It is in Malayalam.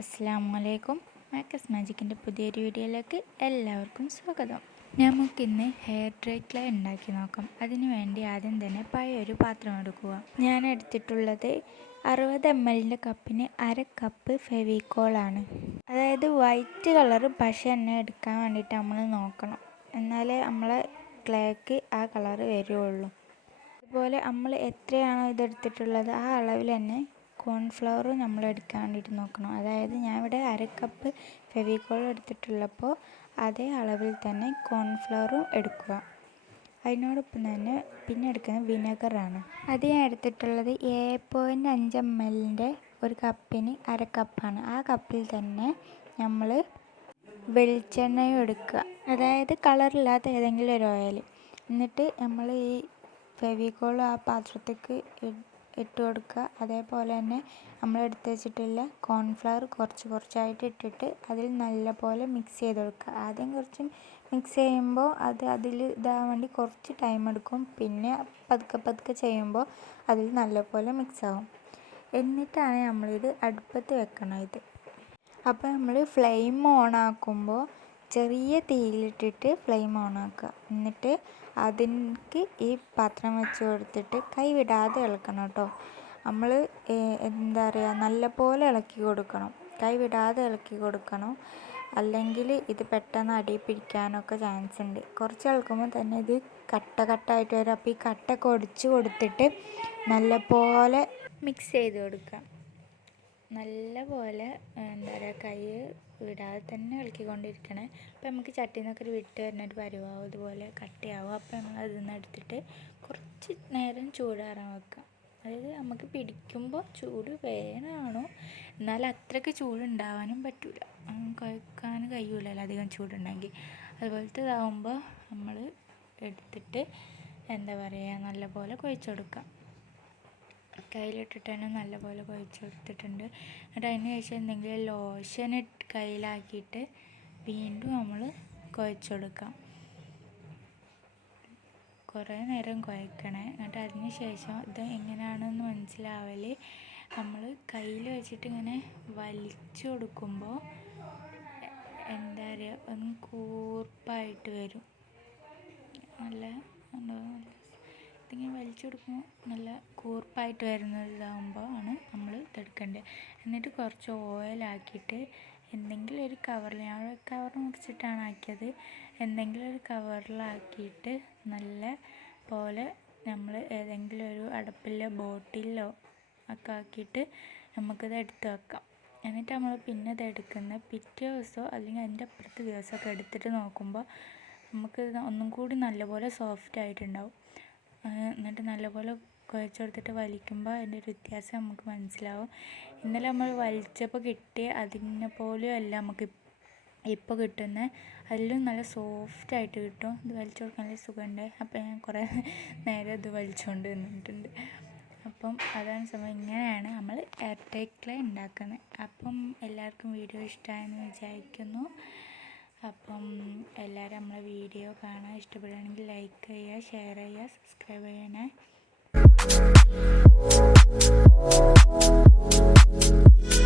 അസ്സലാമലൈക്കും. മാക്കസ് മാജിക്കിൻ്റെ പുതിയൊരു വീഡിയോയിലേക്ക് എല്ലാവർക്കും സ്വാഗതം. നമുക്കിന്ന് ഹെയർ ഡ്രൈ ക്ലേ ഉണ്ടാക്കി നോക്കാം. അതിനു വേണ്ടി ആദ്യം തന്നെ പഴയൊരു പാത്രം എടുക്കുക. ഞാൻ എടുത്തിട്ടുള്ളത് 60 ml കപ്പിന് 1/2 കപ്പ് ഫെവിക്കോളാണ്. അതായത് വൈറ്റ് കളർ പശ തന്നെ എടുക്കാൻ വേണ്ടിയിട്ട് നമ്മൾ നോക്കണം, എന്നാലേ നമ്മളെ ക്ലേക്ക് ആ കളർ വരുള്ളൂ. അതുപോലെ നമ്മൾ എത്രയാണോ ഇതെടുത്തിട്ടുള്ളത് ആ അളവിൽ തന്നെ കോൺഫ്ലവർ നമ്മൾ എടുക്കാൻ വേണ്ടിയിട്ട് നോക്കണം. അതായത് ഞാൻ ഇവിടെ 1/2 കപ്പ് ഫെവിക്കോൾ എടുത്തിട്ടുള്ളപ്പോൾ അതേ അളവിൽ തന്നെ കോൺഫ്ലവറും എടുക്കുക. അതിനോടൊപ്പം തന്നെ പിന്നെ എടുക്കുന്നത് വിനെഗറാണ്. അത് ഞാൻ എടുത്തിട്ടുള്ളത് 7.5 ml ഒരു കപ്പിന് 1/2 കപ്പാണ്. ആ കപ്പിൽ തന്നെ നമ്മൾ വെളിച്ചെണ്ണയും എടുക്കുക, അതായത് കളറില്ലാത്ത ഏതെങ്കിലും ഒരു ഓയിൽ. എന്നിട്ട് നമ്മൾ ഈ ഫെവിക്കോൾ ആ പാത്രത്തേക്ക് ഇട്ട് കൊടുക്കുക. അതേപോലെ തന്നെ നമ്മൾ എടുത്ത് വെച്ചിട്ടുള്ള കോൺഫ്ലവർ കുറച്ചായിട്ട് ഇട്ടിട്ട് അതിൽ നല്ലപോലെ മിക്സ് ചെയ്ത് കൊടുക്കുക. ആദ്യം കുറച്ച് മിക്സ് ചെയ്യുമ്പോൾ അതിൽ ഇതാകാൻ വേണ്ടി കുറച്ച് ടൈം എടുക്കും. പിന്നെ പതുക്കെ ചെയ്യുമ്പോൾ അതിൽ നല്ലപോലെ മിക്സ് ആവും. എന്നിട്ടാണ് നമ്മളിത് അടുപ്പത്ത് വെക്കണം. അപ്പോൾ നമ്മൾ ഫ്ലെയിം ഓൺ ആക്കുമ്പോൾ ചെറിയ തീയിലിട്ടിട്ട് ഫ്ലെയിം ഓൺ ആക്കുക. എന്നിട്ട് അതിലേക്ക് ഈ പാത്രം വെച്ച് കൊടുത്തിട്ട് കൈ വിടാതെ ഇളക്കണം കേട്ടോ. നമ്മൾ നല്ലപോലെ ഇളക്കി കൊടുക്കണം, കൈ വിടാതെ ഇളക്കി കൊടുക്കണം. അല്ലെങ്കിൽ ഇത് പെട്ടെന്ന് അടി പിടിക്കാനൊക്കെ ചാൻസ് ഉണ്ട്. കുറച്ച് ഇളക്കുമ്പോൾ തന്നെ ഇത് കട്ടായിട്ട് വരും. അപ്പോൾ ഈ കട്ടൊക്കെ ഒടിച്ച് കൊടുത്തിട്ട് നല്ലപോലെ മിക്സ് ചെയ്ത് കൊടുക്കുക. നല്ലപോലെ കൈ വിടാതെ തന്നെ ഇളക്കിക്കൊണ്ടിരിക്കണേ. അപ്പോൾ നമുക്ക് ചട്ടിയിൽ നിന്നൊക്കെ വിട്ട് വരുന്നൊരു പരിവാവും, ഇതുപോലെ കട്ടിയാവും. അപ്പോൾ നമ്മൾ അതിൽ നിന്ന് എടുത്തിട്ട് കുറച്ച് നേരം ചൂടാറാൻ വെക്കുക. അതായത് നമുക്ക് പിടിക്കുമ്പോൾ ചൂട് വേണമാണോ, എന്നാൽ അത്രയ്ക്ക് ചൂടുണ്ടാവാനും പറ്റില്ല, കുഴക്കാൻ കഴിയൂലല്ലോ അധികം ചൂടുണ്ടെങ്കിൽ. അതുപോലത്തെ ഇതാവുമ്പോൾ നമ്മൾ എടുത്തിട്ട് നല്ലപോലെ കുഴച്ചെടുക്കാം. കയ്യിലിട്ടിട്ട് തന്നെ നല്ലപോലെ കുഴച്ചെടുത്തിട്ടുണ്ട്. എന്നിട്ട് അതിന് ശേഷം എന്തെങ്കിലും ലോഷൻ കയ്യിലാക്കിയിട്ട് വീണ്ടും നമ്മൾ കുഴച്ചെടുക്കാം. കുറേ നേരം കുഴക്കണേ. എന്നിട്ട് അതിന് ശേഷം ഇത് എങ്ങനെയാണെന്ന് മനസ്സിലാവൽ നമ്മൾ കയ്യിൽ വെച്ചിട്ട് ഇങ്ങനെ വലിച്ചു കൊടുക്കുമ്പോൾ ഒന്ന് കൂർപ്പായിട്ട് വരും. ഇതിങ്ങനെ വലിച്ചു കൊടുക്കുമ്പോൾ നല്ല കൂർപ്പായിട്ട് വരുന്നതാകുമ്പോൾ ആണ് നമ്മൾ ഇതെടുക്കേണ്ടത്. എന്നിട്ട് കുറച്ച് ഓയിലാക്കിയിട്ട് എന്തെങ്കിലും ഒരു കവറിൽ, ഞാൻ കവർ മുറിച്ചിട്ടാണ് ആക്കിയത്, എന്തെങ്കിലും ഒരു കവറിലാക്കിയിട്ട് നല്ല പോലെ നമ്മൾ ഏതെങ്കിലും ഒരു അടപ്പിലോ ബോട്ടിലോ ഒക്കെ ആക്കിയിട്ട് നമുക്കിത് എടുത്ത് വെക്കാം. എന്നിട്ട് നമ്മൾ പിന്നെ ഇത് എടുക്കുന്ന പിറ്റേ ദിവസമോ അല്ലെങ്കിൽ അതിൻ്റെ അപ്പുറത്തെ ദിവസമൊക്കെ എടുത്തിട്ട് നോക്കുമ്പോൾ നമുക്കിത് ഒന്നും കൂടി നല്ലപോലെ സോഫ്റ്റ് ആയിട്ടുണ്ടാവും. എന്നിട്ട് നല്ലപോലെ കുഴച്ചെടുത്തിട്ട് വലിക്കുമ്പോൾ അതിൻ്റെ ഒരു വ്യത്യാസം നമുക്ക് മനസ്സിലാവും. ഇന്നലെ നമ്മൾ വലിച്ചപ്പോൾ കിട്ടിയ അതിനെ പോലെയും അല്ല നമുക്ക് ഇപ്പോൾ കിട്ടുന്നത്, അതിലും നല്ല സോഫ്റ്റായിട്ട് കിട്ടും. ഇത് വലിച്ചു കൊടുക്കാൻ നല്ല സുഖമുണ്ട്. അപ്പോൾ ഞാൻ കുറേ നേരം ഇത് വലിച്ചുകൊണ്ട് നിന്നിട്ടുണ്ട്. അപ്പം അതാണ് സംഭവം. ഇങ്ങനെയാണ് നമ്മൾ എയർ ഡ്രൈ ക്ലേ ഉണ്ടാക്കുന്നത്. അപ്പം എല്ലാവർക്കും വീഡിയോ ഇഷ്ടമായെന്ന് വിചാരിക്കുന്നു. അപ്പം എല്ലാവരും നമ്മളെ വീഡിയോ കാണാൻ ഇഷ്ടപ്പെടുകയാണെങ്കിൽ ലൈക്ക് ചെയ്യുക, ഷെയർ ചെയ്യുക, സബ്സ്ക്രൈബ് ചെയ്യണേ.